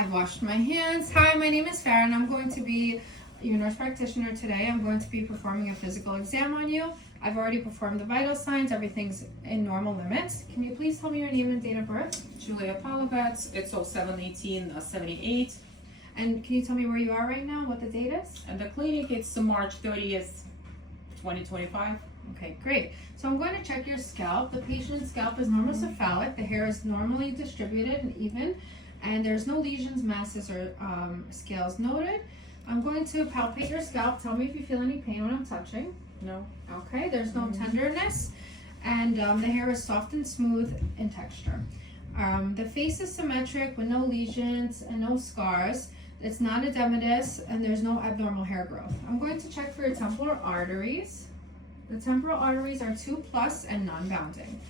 I've washed my hands. Hi, my name is Farah and I'm going to be your nurse practitioner today. I'm going to be performing a physical exam on you. I've already performed the vital signs. Everything's in normal limits. Can you please tell me your name and date of birth? Julia Polovets, it's 07/18/78. And can you tell me where you are right now, what the date is? And the clinic, it's March 30th, 2025. Okay, great. So I'm going to check your scalp. The patient's scalp is normocephalic. The hair is normally distributed and even, and there's no lesions, masses, or scales noted. I'm going to palpate your scalp. Tell me if you feel any pain when I'm touching. No. Okay, there's no tenderness, and the hair is soft and smooth in texture. The face is symmetric with no lesions and no scars. It's not edematous, and there's no abnormal hair growth. I'm going to check for your temporal arteries. The temporal arteries are 2+ and non-bounding.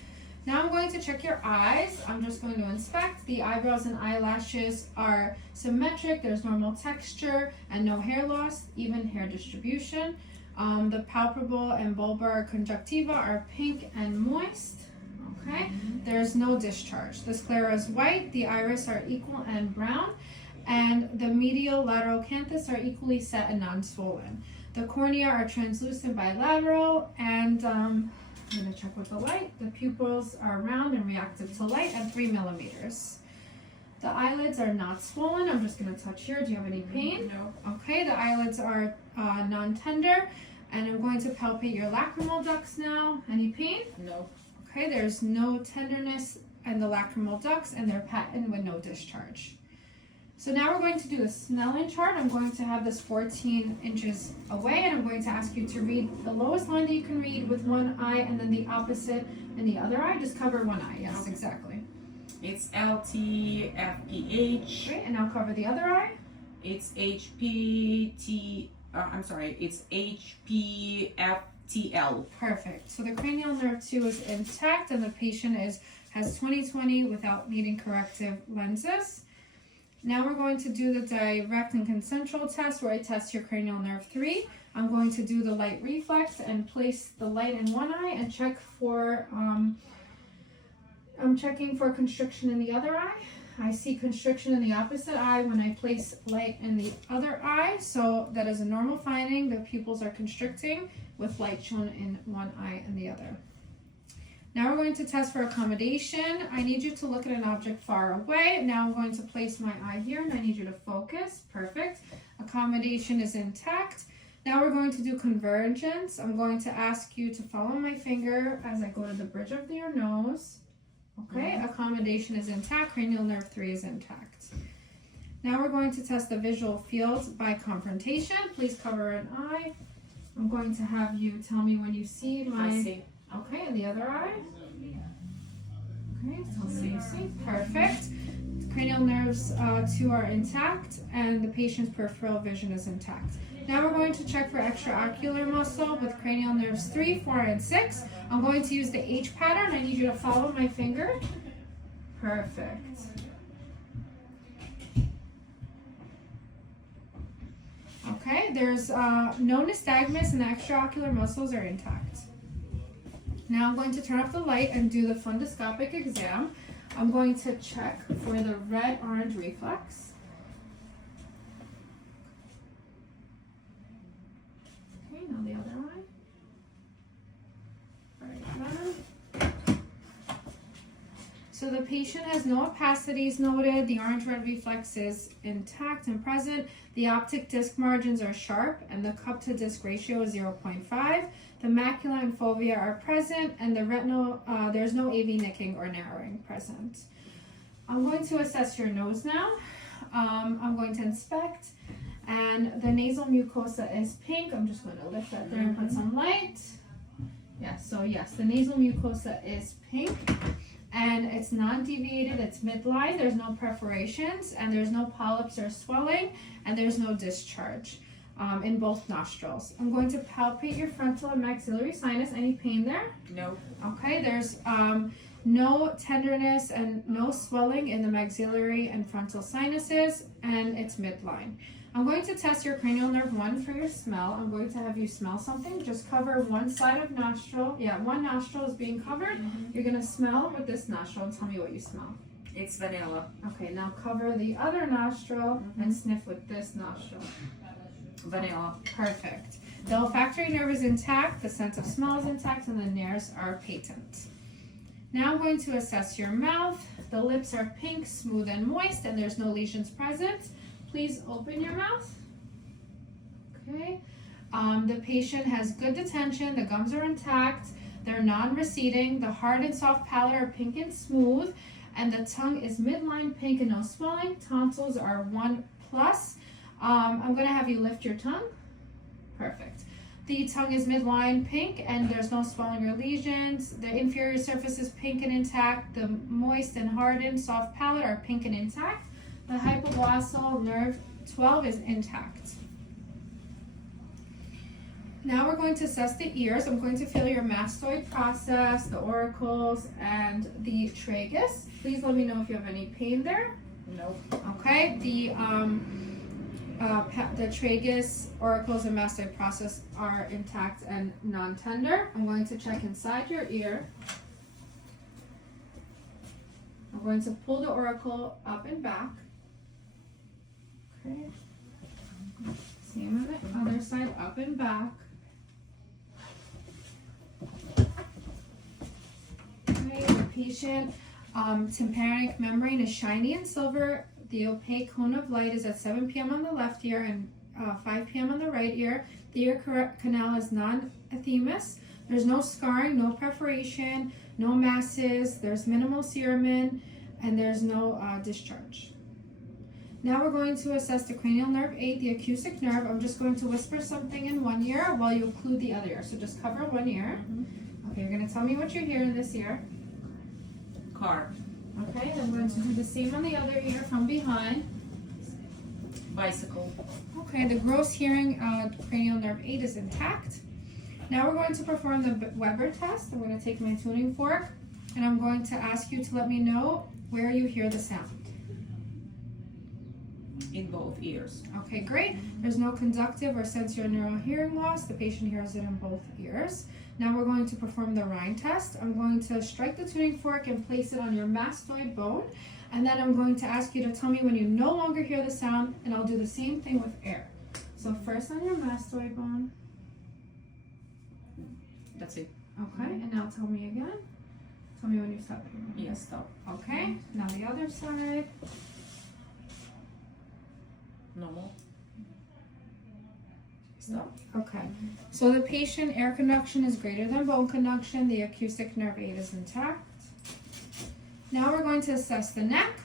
Now I'm going to check your eyes. I'm just going to inspect. The eyebrows and eyelashes are symmetric. There's normal texture and no hair loss, even hair distribution. The palpebral and bulbar conjunctiva are pink and moist. Okay, there's no discharge. The sclera is white. The iris are equal and brown, and the medial lateral canthus are equally set and non-swollen. The cornea are translucent bilateral, and I'm going to check with the light. The pupils are round and reactive to light at 3 millimeters. The eyelids are not swollen. I'm just going to touch here. Do you have any pain? No. Okay, the eyelids are non-tender, and I'm going to palpate your lacrimal ducts now. Any pain? No. Okay, there's no tenderness in the lacrimal ducts, and they're patent with no discharge. So now we're going to do the Snellen chart. I'm going to have this 14 inches away, and I'm going to ask you to read the lowest line that you can read with one eye, and then the opposite in the other eye. Just cover one eye. Yes, exactly. It's LTFPH. Great, and now cover the other eye. It's it's HPFTL. Perfect. So the cranial nerve 2 is intact, and the patient has 20/20 without needing corrective lenses. Now we're going to do the direct and concentric test where I test your cranial nerve 3. I'm going to do the light reflex and place the light in one eye and check for, I'm checking for constriction in the other eye. I see constriction in the opposite eye when I place light in the other eye, so that is a normal finding. The pupils are constricting with light shown in one eye and the other. Now we're going to test for accommodation. I need you to look at an object far away. Now I'm going to place my eye here, and I need you to focus. Perfect. Accommodation is intact. Now we're going to do convergence. I'm going to ask you to follow my finger as I go to the bridge of your nose. Okay, accommodation is intact. Cranial nerve 3 is intact. Now we're going to test the visual field by confrontation. Please cover an eye. I'm going to have you tell me when you see my... I see. Okay, and the other eye? Okay, so you see. Perfect. Cranial nerves 2 are intact, and the patient's peripheral vision is intact. Now we're going to check for extraocular muscle with cranial nerves 3, 4, and 6. I'm going to use the H pattern. I need you to follow my finger. Perfect. Okay, there's no nystagmus, and the extraocular muscles are intact. Now I'm going to turn off the light and do the fundoscopic exam. I'm going to check for the red-orange reflex. Okay, now the other eye. So the patient has no opacities noted. The orange-red reflex is intact and present. The optic disc margins are sharp, and the cup-to-disc ratio is 0.5. The macula and fovea are present, and the retinal, there's no AV nicking or narrowing present. I'm going to assess your nose now. I'm going to inspect, and the nasal mucosa is pink. I'm just going to lift that there and put some light. Yes, so yes, the nasal mucosa is pink, and it's non-deviated, it's midline, there's no perforations, and there's no polyps or swelling, and there's no discharge in both nostrils. I'm going to palpate your frontal and maxillary sinus. Any pain there? No. Okay, there's no tenderness and no swelling in the maxillary and frontal sinuses, and it's midline. I'm going to test your cranial nerve 1 for your smell. I'm going to have you smell something. Just cover one side of nostril. Yeah, one nostril is being covered. You're going to smell with this nostril and tell me what you smell. It's vanilla. Okay, now cover the other nostril and sniff with this nostril. Vanilla. Perfect. The olfactory nerve is intact, the sense of smell is intact, and the nares are patent. Now I'm going to assess your mouth. The lips are pink, smooth, and moist, and there's no lesions present. Please open your mouth. Okay. The patient has good detention, the gums are intact, they're non-receding, the hard and soft palate are pink and smooth, and the tongue is midline pink and no swelling. Tonsils are 1+. I'm going to have you lift your tongue. Perfect. The tongue is midline pink and there's no swelling or lesions. The inferior surface is pink and intact. The moist and hardened soft palate are pink and intact. The hypoglossal nerve 12 is intact. Now we're going to assess the ears. I'm going to feel your mastoid process, the auricles, and the tragus. Please let me know if you have any pain there. Nope. Okay, the tragus, auricles, and mastoid process are intact and non-tender. I'm going to check inside your ear. I'm going to pull the auricle up and back. Okay. Same on the other side, up and back. Okay, the patient tympanic membrane is shiny and silver. The opaque cone of light is at 7 p.m. on the left ear and 5 p.m. on the right ear. The ear canal is non-edematous. There's no scarring, no perforation, no masses. There's minimal ceramin, and there's no discharge. Now we're going to assess the cranial nerve 8, the acoustic nerve. I'm just going to whisper something in one ear while you occlude the other ear. So just cover one ear. Okay, you're going to tell me what you hear in this ear. Car. Okay, I'm going to do the same on the other ear from behind. Bicycle. Okay, the gross hearing cranial nerve 8 is intact. Now we're going to perform the Weber test. I'm going to take my tuning fork and I'm going to ask you to let me know where you hear the sound. In both ears. Okay, great. There's no conductive or sensorineural hearing loss. The patient hears it in both ears. Now we're going to perform the Rhine test. I'm going to strike the tuning fork and place it on your mastoid bone. And then I'm going to ask you to tell me when you no longer hear the sound, and I'll do the same thing with air. So first on your mastoid bone. That's it. Okay, and now tell me again. Tell me when you stop. Yes, stop. Okay, now the other side. Normal. Stop. Okay, so the patient air conduction is greater than bone conduction. The acoustic nerve 8 is intact. Now we're going to assess the neck.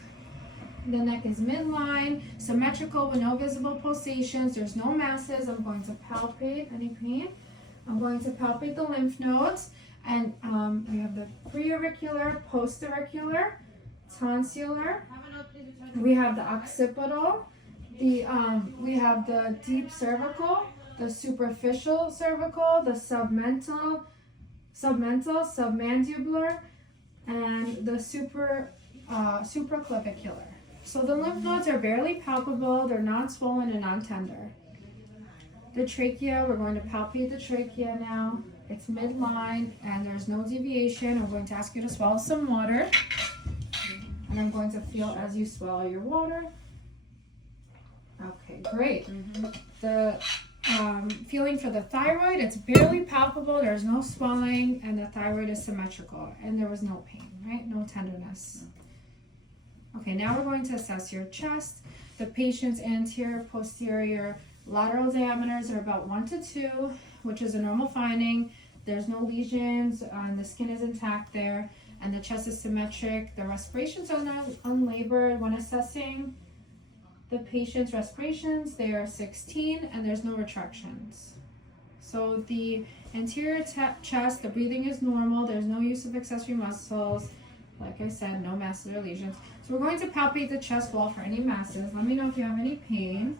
The neck is midline, symmetrical with no visible pulsations. There's no masses. I'm going to palpate any pain. I'm going to palpate the lymph nodes. And we have the preauricular, postauricular, tonsillar. We have the occipital. We have the deep cervical, the superficial cervical, the submental, submandibular, and the supraclavicular. So the lymph nodes are barely palpable, they're non-swollen and non-tender. The trachea, we're going to palpate the trachea now. It's midline and there's no deviation. I'm going to ask you to swallow some water. And I'm going to feel as you swallow your water. Okay, great. The feeling for the thyroid, it's barely palpable, there's no swelling, and the thyroid is symmetrical, and there was no pain, right? No tenderness. Okay, now we're going to assess your chest. The patient's anterior, posterior, lateral diameters are about 1 to 2, which is a normal finding. There's no lesions, and the skin is intact there, and the chest is symmetric. The respirations are not unlabored. When assessing the patient's respirations, they are 16 and there's no retractions. So the anterior chest, the breathing is normal. There's no use of accessory muscles. Like I said, no masses or lesions. So we're going to palpate the chest wall for any masses. Let me know if you have any pain.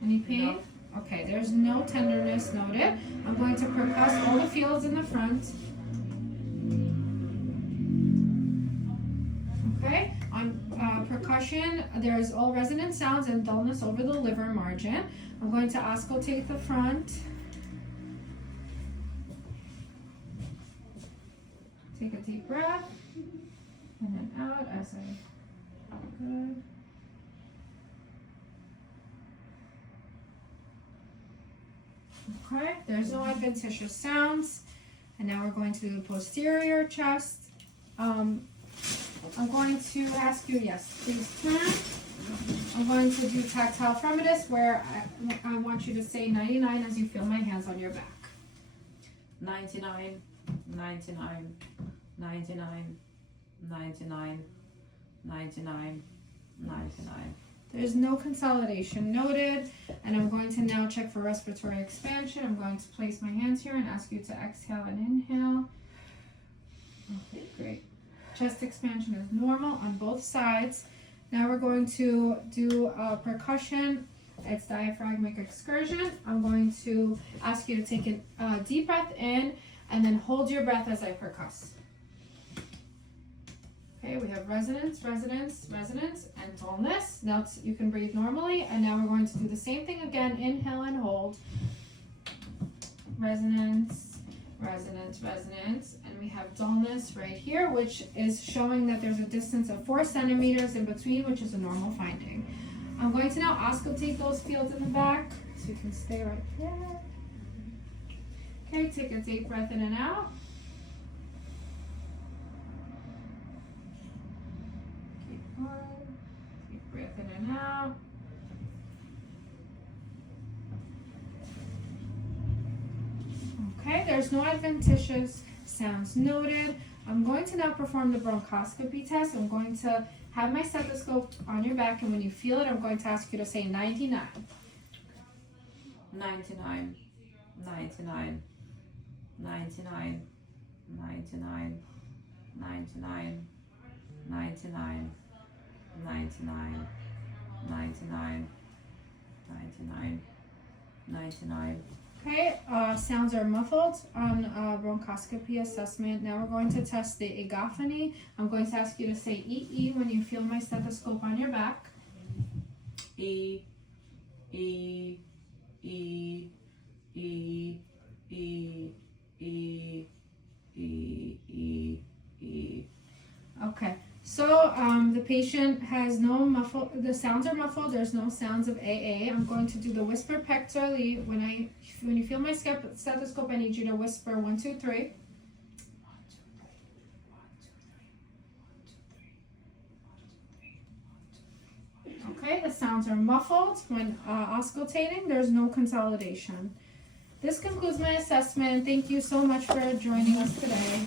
Any pain? No. Okay, there's no tenderness noted. I'm going to percuss all the fields in the front. Okay, on percussion, there's all resonant sounds and dullness over the liver margin. I'm going to auscultate the front. Take a deep breath. in and out as I, good. Okay, there's no adventitious sounds. And now we're going to the posterior chest. I'm going to ask you, yes, please turn. I'm going to do tactile fremitus where I want you to say 99 as you feel my hands on your back. 99, 99, 99, 99, 99, 99. There's no consolidation noted, and I'm going to now check for respiratory expansion. I'm going to place my hands here and ask you to exhale and inhale. Okay, great. Chest expansion is normal on both sides. Now we're going to do percussion. It's diaphragmic excursion. I'm going to ask you to take a deep breath in and then hold your breath as I percuss. Okay, we have resonance, resonance, resonance, and dullness. Now you can breathe normally, and now we're going to do the same thing again. Inhale and hold. Resonance, resonance, resonance, and we have dullness right here, which is showing that there's a distance of 4 centimeters in between, which is a normal finding. I'm going to now auscultate those fields in the back, so you can stay right here. Okay, take a deep breath in and out. Deep breath in and out. Okay, there's no adventitious sounds noted. I'm going to now perform the bronchoscopy test. I'm going to have my stethoscope on your back, and when you feel it, I'm going to ask you to say 99. 99, 99, 99, 99, 99, 99, 99, 99, 99, 99. Okay, sounds are muffled on bronchoscopy assessment. Now we're going to test the egophony. I'm going to ask you to say E when you feel my stethoscope on your back. E, E, E, E, E, E, E, E, E. Okay, so the patient has no muffled, the sounds are muffled, there's no sounds of AA. I'm going to do the whisper pectorally. When you feel my stethoscope, I need you to whisper 1, 2, 3. Okay, the sounds are muffled. When auscultating, there's no consolidation. This concludes my assessment. Thank you so much for joining us today.